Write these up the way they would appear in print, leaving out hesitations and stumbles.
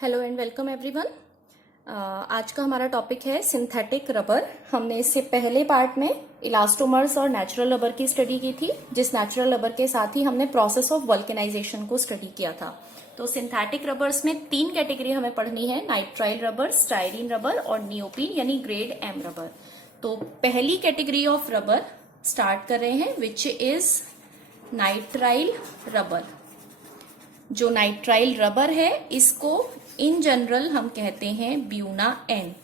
Hello and welcome everyone. आज का हमारा टॉपिक है सिंथेटिक रबर। हमने इससे पहले पार्ट में इलास्टोमर्स और नेचुरल रबर की स्टडी की थी, जिस नेचुरल रबर के साथ ही हमने प्रोसेस ऑफ वल्केनाइजेशन को स्टडी किया था। तो सिंथेटिक रबर्स में तीन कैटेगरी हमें पढ़नी है, नाइट्राइल रबर, स्टाइरीन रबर और नियोपीन यानी ग्रेड एम रबर। तो पहली कैटेगरी ऑफ रबर स्टार्ट कर रहे हैं, विच इज नाइट्राइल रबर। जो नाइट्राइल रबर है इसको इन जनरल हम कहते हैं ब्यूना एन।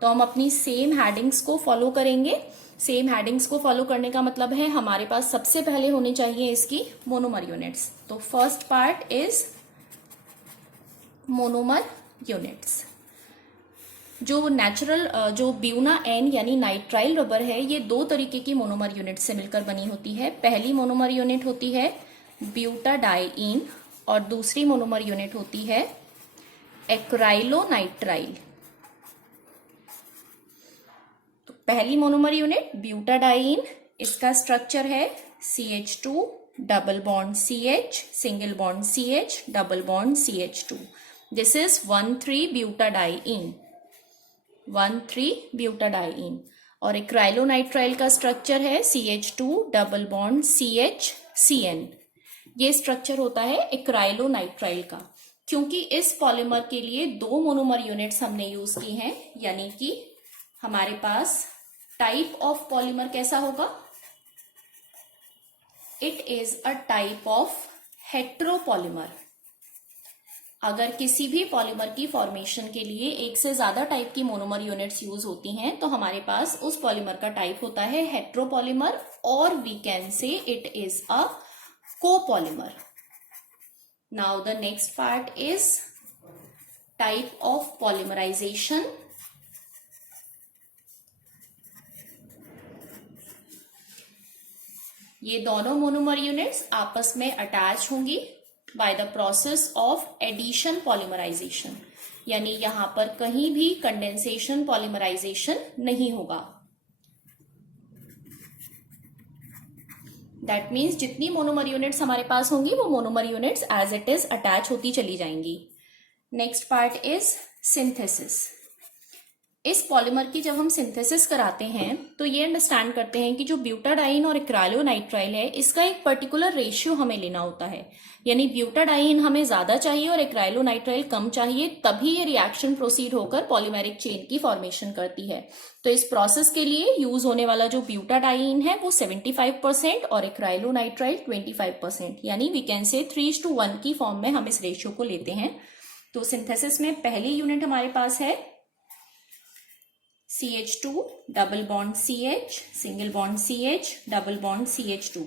तो हम अपनी सेम हेडिंग्स को फॉलो करेंगे। सेम हेडिंग्स को फॉलो करने का मतलब है हमारे पास सबसे पहले होनी चाहिए इसकी मोनोमर यूनिट्स। तो first part is monomer units. जो ब्यूना एन यानी नाइट्राइल रबर है, ये दो तरीके की मोनोमर यूनिट से मिलकर बनी होती है। पहली मोनोमर यूनिट होती है ब्यूटाडाइईन और दूसरी मोनोमर यूनिट होती है एक्राइलोनाइट्राइल। तो पहली मोनोमर यूनिट ब्यूटाडाइईन, इसका स्ट्रक्चर है CH2 double bond CH single bond CH double bond CH2। This is 1,3 ब्यूटाडाइईन, 1,3 ब्यूटाडाइईन। और एक्राइलोनाइट्राइल का स्ट्रक्चर है CH2 double bond CH CN। ये स्ट्रक्चर होता है एक्राइलोनाइट्राइल का। क्योंकि इस पॉलीमर के लिए दो मोनोमर यूनिट्स हमने यूज की हैं, यानी कि हमारे पास टाइप ऑफ पॉलीमर कैसा होगा, it is a type of heteropolymer. अगर किसी भी पॉलीमर की फॉर्मेशन के लिए एक से ज्यादा टाइप की मोनोमर यूनिट्स यूज होती हैं तो हमारे पास उस पॉलीमर का टाइप होता है हेट्रोपॉलीमर, और we can say it is a copolymer. Now the next part is type of polymerization. ये दोनों मोनोमर यूनिट्स आपस में अटैच होंगी by the process of addition polymerization, यानी यहां पर कहीं भी कंडेंसेशन पॉलीमराइजेशन नहीं होगा। दैट मीन्स जितनी मोनोमर यूनिट्स हमारे पास होंगी वो monomer units as it is attach होती चली जाएंगी। Next part is synthesis. इस पॉलीमर की जब हम सिंथेसिस कराते हैं तो ये अंडरस्टैंड करते हैं कि जो ब्यूटाडाइईन और एक्राइलोनाइट्राइल है इसका एक पर्टिकुलर रेशियो हमें लेना होता है, यानी ब्यूटाडाइईन हमें ज्यादा चाहिए और एक्राइलोनाइट्राइल कम चाहिए, तभी ये रिएक्शन प्रोसीड होकर पॉलीमेरिक चेन की फॉर्मेशन करती है। तो इस प्रोसेस के लिए यूज होने वाला जो ब्यूटाडाइईन है वो 75% और एक्राइलोनाइट्राइल 25%, यानी वी कैन से 3:1 की फॉर्म में हम इस रेशियो को लेते हैं। तो सिंथेसिस में पहली यूनिट हमारे पास है CH2 double bond CH single bond CH double bond CH2।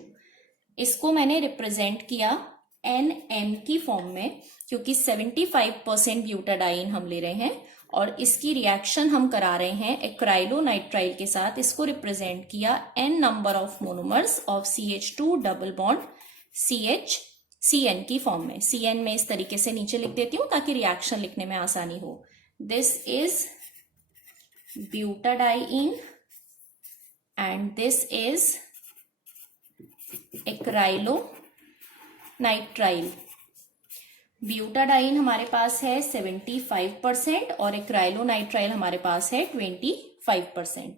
इसको मैंने रिप्रेजेंट किया NM की फॉर्म में, क्योंकि 75% ब्यूटाडाइईन हम ले रहे हैं और इसकी रिएक्शन हम करा रहे हैं एक्राइलोनाइट्राइल के साथ। इसको रिप्रेजेंट किया N number of monomers of CH2 double bond CH CN की फॉर्म में। CN में इस तरीके से नीचे लिख देती हूं ताकि रिएक्शन लिखने में आसानी हो। This is butadiene and this is acrylonitrile. Butadiene हमारे पास है 75% और एक्राइलोनाइट्राइल हमारे पास है 25%।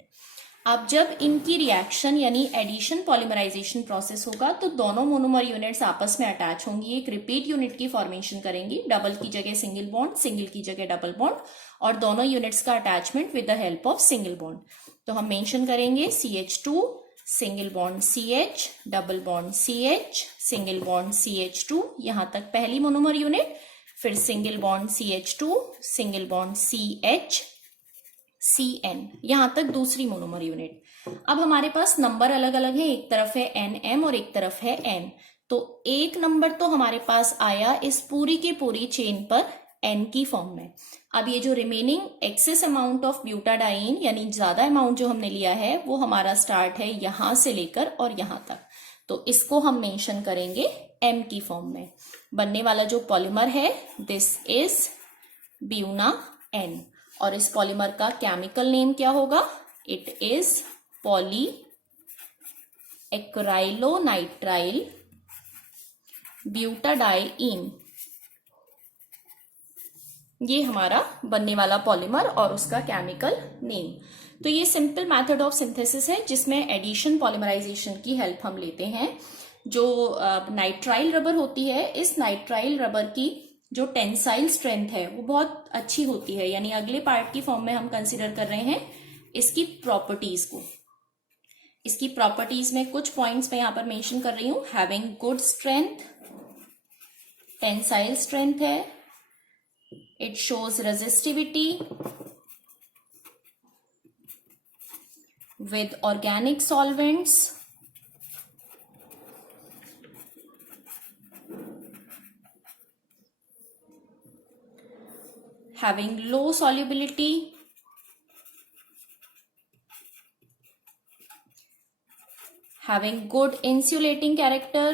अब जब इनकी रिएक्शन यानी एडिशन पॉलीमराइजेशन प्रोसेस होगा तो दोनों मोनोमर यूनिट्स आपस में अटैच होंगी, एक रिपीट यूनिट की फॉर्मेशन करेंगी, डबल की जगह सिंगल बॉन्ड, सिंगल की जगह डबल बॉन्ड, और दोनों यूनिट्स का attachment with the help of single bond. तो हम मेंशन करेंगे CH2 single bond CH double bond CH single bond CH2, यहां तक पहली मोनोमर यूनिट, फिर single bond CH2 single bond CH CN, यहां तक दूसरी मोनोमर यूनिट। अब हमारे पास नंबर अलग अलग है, एक तरफ है NM और एक तरफ है N। तो एक नंबर तो हमारे पास आया इस पूरी की पूरी चेन पर N की फॉर्म में। अब ये जो रिमेनिंग एक्सेस अमाउंट ऑफ ब्यूटाडाइईन यानी ज्यादा अमाउंट जो हमने लिया है वो हमारा स्टार्ट है यहां से लेकर और यहां तक, तो इसको हम मेंशन करेंगे M की फॉर्म में। बनने वाला जो पॉलीमर है दिस इज ब्यूना N, और इस पॉलीमर का केमिकल नेम क्या होगा, इट इज पॉली एक्राइलोनाइट्राइल ब्यूटाडाइईन। ये हमारा बनने वाला पॉलीमर और उसका केमिकल नेम। तो ये सिंपल मेथड ऑफ सिंथेसिस है जिसमें एडिशन पॉलीमराइजेशन की हेल्प हम लेते हैं। जो नाइट्राइल रबर होती है, इस नाइट्राइल रबर की जो टेंसाइल स्ट्रेंथ है वो बहुत अच्छी होती है, यानी अगले पार्ट की फॉर्म में हम कंसिडर कर रहे हैं इसकी प्रॉपर्टीज को। इसकी प्रॉपर्टीज में कुछ पॉइंट्स मैं यहां पर मेंशन कर रही हूं। Having good strength, tensile strength है, it shows resistivity with organic solvents, having low solubility, having good insulating character,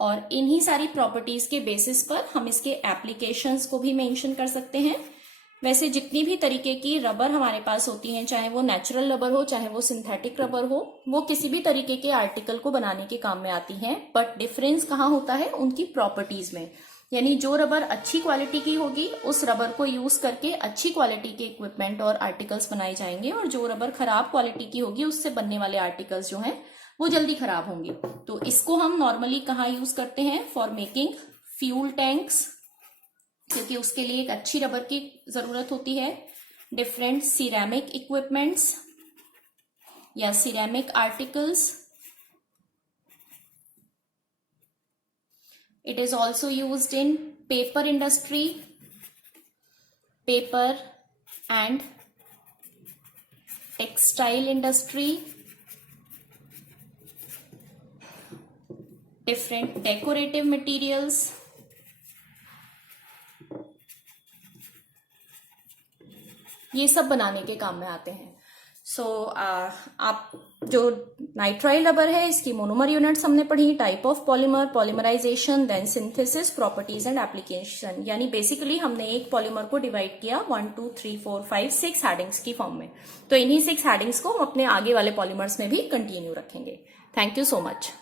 और इन्हीं सारी प्रॉपर्टीज के बेसिस पर हम इसके एप्लीकेशंस को भी मेंशन कर सकते हैं। वैसे जितनी भी तरीके की रबर हमारे पास होती हैं, चाहे वो नेचुरल रबर हो चाहे वो सिंथेटिक रबर हो, वो किसी भी तरीके के आर्टिकल को बनाने के काम में आती हैं, बट डिफरेंस कहाँ होता है? उनकी प्रॉपर्टीज में। यानी जो रबर अच्छी क्वालिटी की होगी उस रबर को यूज करके अच्छी क्वालिटी के इक्विपमेंट और आर्टिकल्स बनाए जाएंगे, और जो रबर खराब क्वालिटी की होगी उससे बनने वाले आर्टिकल्स जो हैं वो जल्दी खराब होंगे। तो इसको हम नॉर्मली कहाँ यूज करते हैं? फॉर मेकिंग फ्यूल टैंक्स, क्योंकि उसके लिए एक अच्छी रबर की जरूरत होती है। डिफरेंट सिरेमिक इक्विपमेंट्स या ceramic articles. It is also used in paper industry, paper and textile industry, different decorative materials, ये सब बनाने के काम में आते हैं। सो आप जो नाइट्राइल रबर है इसकी मोनोमर यूनिट्स हमने पढ़ी, type of polymer, polymerization, then synthesis, properties and application. यानी बेसिकली हमने एक पॉलीमर को डिवाइड किया 1 2 3 4 5 6 हेडिंग्स की फॉर्म में। तो इन्हीं 6 हेडिंग्स को हम अपने आगे वाले पॉलीमर्स में भी कंटिन्यू रखेंगे। Thank you so much.